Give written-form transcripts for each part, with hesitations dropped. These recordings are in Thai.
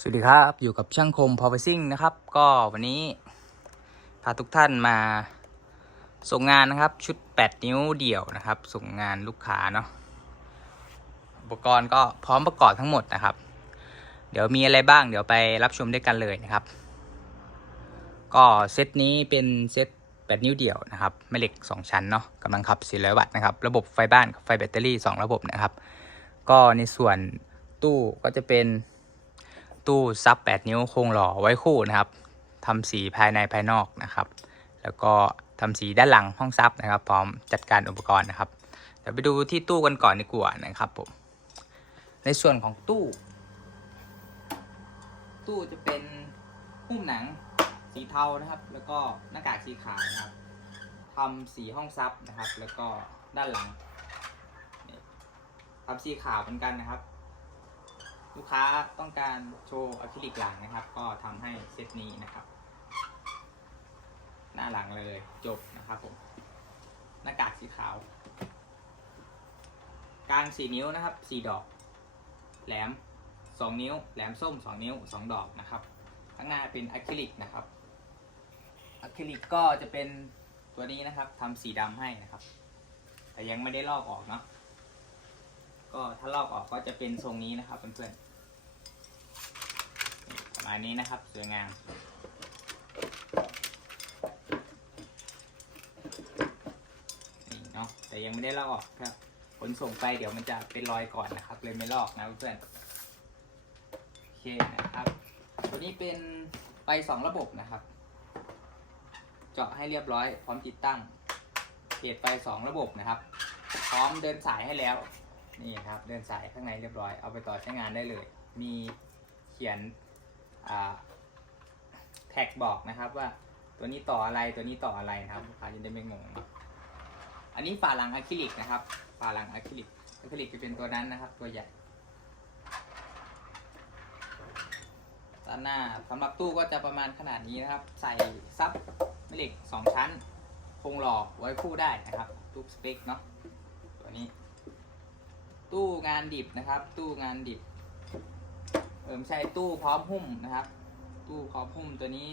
สวัสดีครับอยู่กับช่างคมพอ v ซิ่งนะครับก็วันนี้พาทุกท่านมาส่งงานนะครับชุด8นิ้วเดี่ยวนะครับส่งงานลูกค้าเนาะอุปกรณ์ก็พร้อมประกอบทั้งหมดนะครับเดี๋ยวมีอะไรบ้างเดี๋ยวไปรับชมด้วยกันเลยนะครับก็เซตนี้เป็นเซต8นิ้วเดี่ยวนะครับแม่เหล็ก2ชั้นเนาะกำลังขับ400 วัตต์นะครับระบบไฟบ้านกับไฟแบตเตอรี่2ระบบนะครับก็ในส่วนตู้ก็จะเป็นตู้ซับ8นิ้วโครงหล่อไว้คู่นะครับทำสีภายในภายนอกนะครับแล้วก็ทำสีด้านหลังห้องซับนะครับพร้อมจัดการอุปกรณ์นะครับเดี๋ยวไปดูที่ตู้กันก่อนดีกว่านะครับผมในส่วนของตู้จะเป็นหุ้มหนังสีเทานะครับแล้วก็หน้ากากสีขาวนะครับทำสีห้องซับนะครับแล้วก็ด้านหลังทำสีขาวเหมือนกันนะครับลูกค้าต้องการโชว์อะคริลิกหลังนะครับก็ทำให้เซตนี้นะครับหน้าหลังเลยจบนะครับผมหน้ากากสีขาวกลาง4นิ้วนะครับ4ดอกแหลม2นิ้วแหลมส้ม2นิ้ว2ดอกนะครับข้างหน้าเป็นอะคริลิกนะครับอะคริลิกก็จะเป็นตัวนี้นะครับทำสีดำให้นะครับแต่ยังไม่ได้ลอกออกเนาะก็ถ้าลอกออกก็จะเป็นทรงนี้นะครับเพื่อนๆประมาณนี้นะครับสวยงามนี่เนาะแต่ยังไม่ได้ลอกออกครับขนส่งไปเดี๋ยวมันจะเป็นรอยก่อนนะครับเลยไม่ลอกนะเพื่อนโอเคนะครับตัวนี้เป็นไฟ2ระบบนะครับเจาะให้เรียบร้อยพร้อมติดตั้งเกจไฟ2ระบบนะครับพร้อมเดินสายให้แล้วนี่ครับเดินสายข้างในเรียบร้อยเอาไปต่อใช้งานได้เลยมีเขียนแท็กบอกนะครับว่าตัวนี้ต่ออะไรตัวนี้ต่ออะไรนะครับลูกค้าจะได้ไม่งงอันนี้ฝาหลังอะคริลิกนะครับฝาหลังอะคริลิกจะเป็นตัวนั้นนะครับตัวใหญ่ด้านหน้าสำหรับตู้ก็จะประมาณขนาดนี้นะครับใส่ซับแม่เหล็ก2ชั้นโครงหล่อไว้คู่ได้นะครับตู้สเปคเนาะตัวนี้ตู้งานดิบนะครับตู้งานดิบไม่ใช่ตู้พร้อมหุ้มนะครับตู้พร้อมหุ้มตัวนี้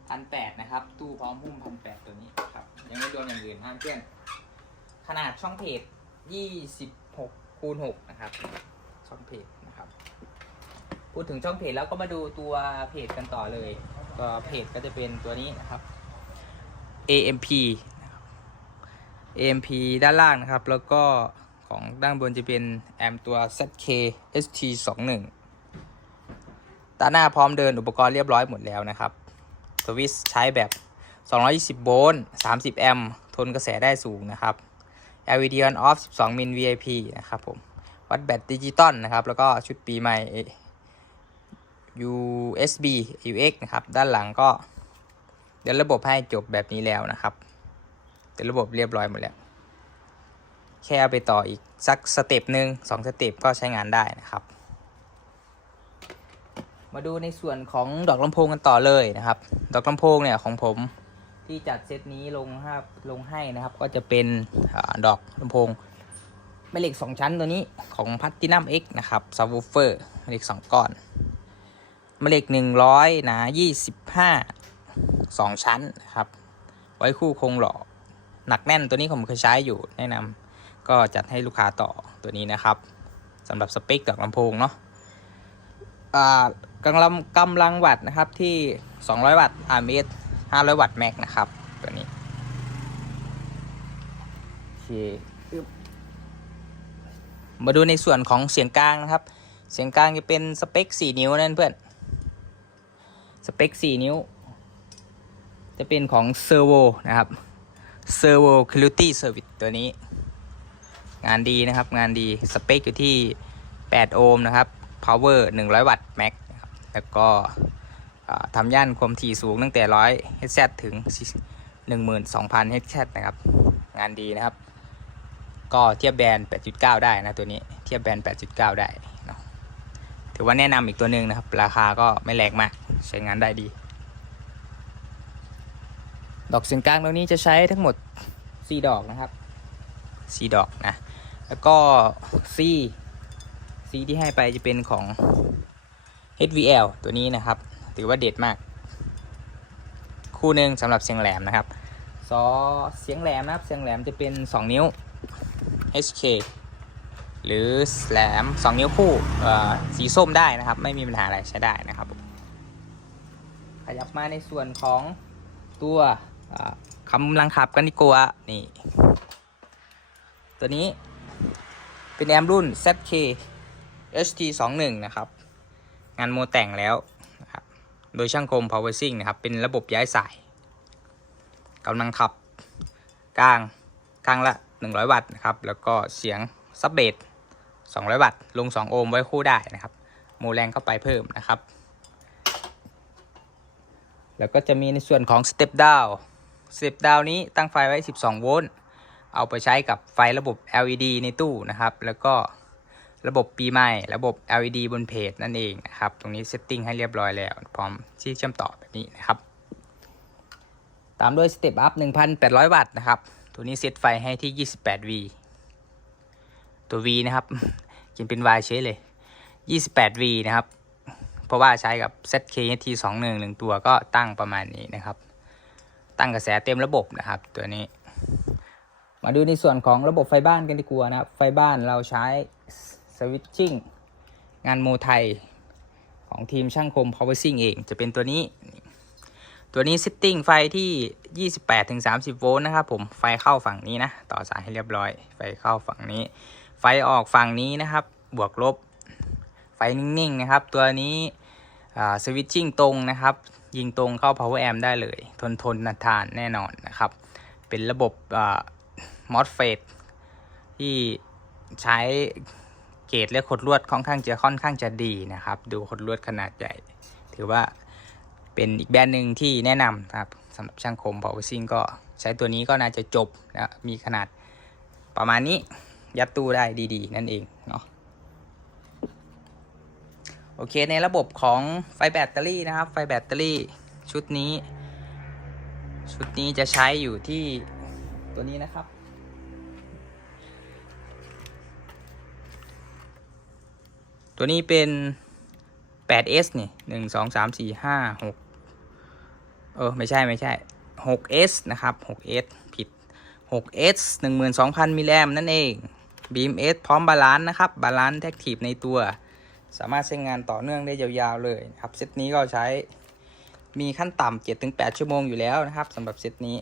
1,800นะครับตู้พร้อมหุ้ม1,800ตัวนี้ครับยังไม่รวมอย่างอื่นห้ามเพื่อนขนาดช่องเพจ26x6นะครับช่องเพจนะครับพูดถึงช่องเพจแล้วก็มาดูตัวเพจกันต่อเลยก็เพจก็จะเป็นตัวนี้นะครับ AMP ด้านล่างนะครับแล้วก็ของด้านบนจะเป็นแอมตัว ZK ST21ตาหน้าพร้อมเดินอุปกรณ์เรียบร้อยหมดแล้วนะครับสวิตช์ใช้แบบ220โวลต์30แอมป์ทนกระแสได้สูงนะครับ LED on off 12 มิล VIP นะครับผมวัดแบตดิจิตอลนะครับแล้วก็ชุดปีใหม่ USB UX นะครับด้านหลังก็เดินระบบให้จบแบบนี้แล้วนะครับเดินระบบเรียบร้อยหมดแล้วแค่เอาไปต่ออีกสักสเต็ปหนึ่ง2สเต็ปก็ใช้งานได้นะครับมาดูในส่วนของดอกลำโพงกันต่อเลยนะครับดอกลำโพงเนี่ยของผมที่จัดเซตนี้ลงให้นะครับก็จะเป็นดอกลำโพงแม่เหล็ก2ชั้นตัวนี้ของ Platinum X นะครับซับวูฟเฟอร์แม่เหล็ก2ก้อนแม่เหล็ก100หนา25 2ชั้นนะครับไว้คู่โครงหล่อหนักแน่นตัวนี้ผมเคยใช้อยู่แนะนำก็จัดให้ลูกค้าต่อตัวนี้นะครับสำหรับสเปคดอกลำโพงเนาะกำลังวัตต์นะครับที่200 วัตต์ RMS 500 วัตต์แม็กนะครับตัวนี้โอเคมาดูในส่วนของเสียงกลางนะครับเสียงกลางจะเป็นสเปค4นิ้วนั่นเพื่อนสเปค4นิ้วจะเป็นของ Servo นะครับ Servo Quality Service ตัวนี้งานดีนะครับงานดีสเปคอยู่ที่8โอห์มนะครับ power 100 วัตต์แม็กนะครับแล้วก็ทำย่านความถี่สูงตั้งแต่100 Hz ถึง 12,000 Hz นะครับงานดีนะครับก็เทียบแบนด์ 8.9 ได้นะตัวนี้เทียบแบนด์ 8.9 ได้เนาะถือว่าแนะนำอีกตัวหนึ่งนะครับราคาก็ไม่แรงมากใช้งานได้ดีดอกเสียงกลางตัวนี้จะใช้ทั้งหมด4ดอกนะครับ4ดอกนะแล้วก็ C ที่ให้ไปจะเป็นของ HVL ตัวนี้นะครับถือว่าเด็ดมากคู่หนึ่งสำหรับเสียงแหลมนะครับเสียงแหลมนะครับเสียงแหลมจะเป็น2นิ้ว HK หรือแหลม2นิ้วคู่สีส้มได้นะครับไม่มีปัญหาอะไรใช้ได้นะครับขยับมาในส่วนของตัวกำลังขับกันดีกว่านี่ตัวนี้เป็นแอมรุ่น ZK HT21 นะครับงานโมแต่งแล้วนะครับโดยช่างคม Power Sync นะครับเป็นระบบย้ายสายกำลังขับกลางละ100 วัตต์นะครับแล้วก็เสียงซับเบส200 วัตต์ลง2 โอห์มไว้คู่ได้นะครับโมแรงเข้าไปเพิ่มนะครับแล้วก็จะมีในส่วนของ Step Down นี้ตั้งไฟไว้12 โวลต์เอาไปใช้กับไฟระบบ LED ในตู้นะครับแล้วก็ระบบปีใหม่ระบบ LED บนเพจนั่นเองนะครับตรงนี้เซตติ้งให้เรียบร้อยแล้วพร้อมที่เชื่อมต่อแบบนี้นะครับตามด้วย Step Up 1,800 วัตต์นะครับตัวนี้เซตไฟให้ที่ 28V ตัว V นะครับกินเป็น Y เฉยเลย 28V นะครับเพราะว่าใช้กับ ZK-HT21 1 ตัวก็ตั้งประมาณนี้นะครับตั้งกระแสเต็มระบบนะครับตัวนี้มาดูในส่วนของระบบไฟบ้านกันดีกว่านะครับไฟบ้านเราใช้สวิตชิ่งงานโมไทยของทีมช่างคม Power Sync เองจะเป็นตัวนี้เซตติ้งไฟที่ 28-30 โวลต์นะครับผมไฟเข้าฝั่งนี้นะต่อสายให้เรียบร้อยไฟเข้าฝั่งนี้ไฟออกฝั่งนี้นะครับบวกลบไฟนิ่งๆนะครับตัวนี้สวิตชิ่งตรงนะครับยิงตรงเข้า Power Amp ได้เลยทนทานแน่นอนนะครับเป็นระบบMOSFET ที่ใช้เกจและขดลวดค่อนข้างจะดีนะครับดูขดลวดขนาดใหญ่ถือว่าเป็นอีกแบรนด์หนึ่งที่แนะนำครับสำหรับช่างคม Power Sync ก็ใช้ตัวนี้ก็น่าจะจบนะมีขนาดประมาณนี้ยัดตู้ได้ดีๆนั่นเองเนาะโอเคในระบบของไฟแบตเตอรี่นะครับไฟแบตเตอรี่ชุดนี้จะใช้อยู่ที่ตัวนี้นะครับตัวนี้เป็น 8S นี่1 2 3 4 5 6ไม่ใช่ 6S นะครับ 6S ผิด 6S 12,000 มิลลิแอมป์นั่นเอง Beam S พร้อมบาลานซ์นะครับบาลานซ์แท็กทีฟในตัวสามารถใช้งานต่อเนื่องได้ยาวๆเลยครับเซตนี้ก็ใช้มีขั้นต่ำ 7-8 ชั่วโมงอยู่แล้วนะครับสำหรับเซตนี้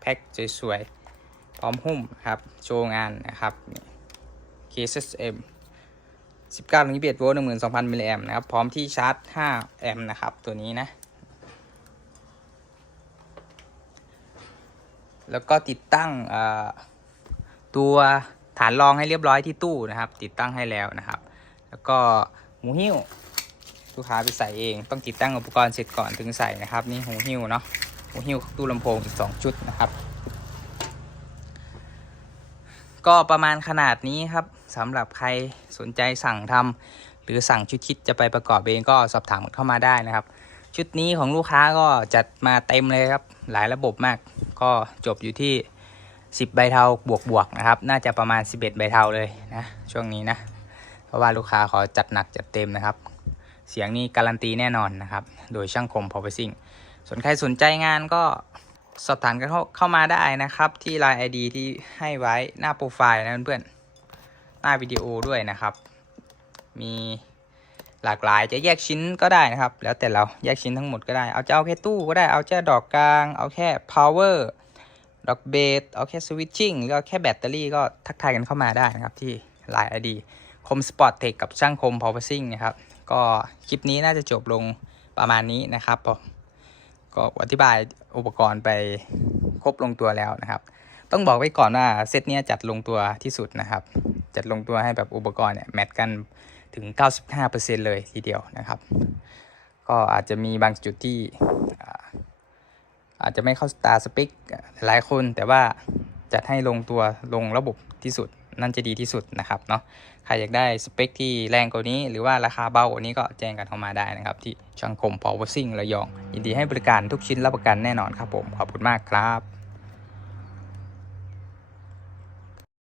แพ็คสวยๆพร้อมหุ้มครับโชว์งานนะครับ KSM 19-21 โวลต์ 12,000 มิลลิแอมป์นะครับพร้อมที่ชาร์จ 5 แอมป์นะครับตัวนี้นะแล้วก็ติดตั้งตัวฐานรองให้เรียบร้อยที่ตู้นะครับติดตั้งให้แล้วนะครับแล้วก็หูหิ้วลูกค้าไปใส่เองต้องติดตั้งอุปกรณ์เสร็จก่อนถึงใส่นะครับนี่หูหิ้วเนาะหูหิ้วตู้ลำโพงอีก2 ชุดนะครับก็ประมาณขนาดนี้ครับสำหรับใครสนใจสั่งทำหรือสั่งชุดคิดจะไปประกอบเองก็สอบถามเข้ามาได้นะครับชุดนี้ของลูกค้าก็จัดมาเต็มเลยครับหลายระบบมากก็จบอยู่ที่10 ใบเทาบวกนะครับน่าจะประมาณ11 ใบเทาเลยนะช่วงนี้นะเพราะว่าลูกค้าขอจัดหนักจัดเต็มนะครับเสียงนี้การันตีแน่นอนนะครับโดยช่างคม Power Sync ส่วนใครสนใจงานก็สอบถามกันเข้ามาได้นะครับที่ LINE ID ที่ให้ไว้หน้าโปรไฟล์นะเพื่อนๆหน้าวิดีโอด้วยนะครับมีหลากหลายจะแยกชิ้นก็ได้นะครับแล้วแต่เราแยกชิ้นทั้งหมดก็ได้เอาแค่ตู้ก็ได้เอาแค่ดอกกลางเอาแค่ power ดอกเบสเอาแค่สวิตชิ่งหรือเอาแค่แบตเตอรี่ก็ทักทายกันเข้ามาได้นะครับที่ LINE ID คมสปอร์ตเทคกับช่างคม Power Sync นะครับก็คลิปนี้น่าจะจบลงประมาณนี้นะครับก็อธิบายอุปกรณ์ไปครบลงตัวแล้วนะครับต้องบอกไว้ก่อนว่าเซตนี้จัดลงตัวที่สุดนะครับจัดลงตัวให้แบบอุปกรณ์เนี่ยแมทกันถึง 95% เลยทีเดียวนะครับก็อาจจะมีบางจุดที่อาจจะไม่เข้าตาสเปคหลายคนแต่ว่าจัดให้ลงตัวลงระบบที่สุดนั่นจะดีที่สุดนะครับเนาะใครอยากได้สเปคที่แรงกว่านี้หรือว่าราคาเบากว่านี้ก็แจ้งกันเข้ามาได้นะครับที่ช่างคม Power Sync ระยองยินดีให้บริการทุกชิ้นรับประกันแน่นอนครับผมขอบคุณมากครับ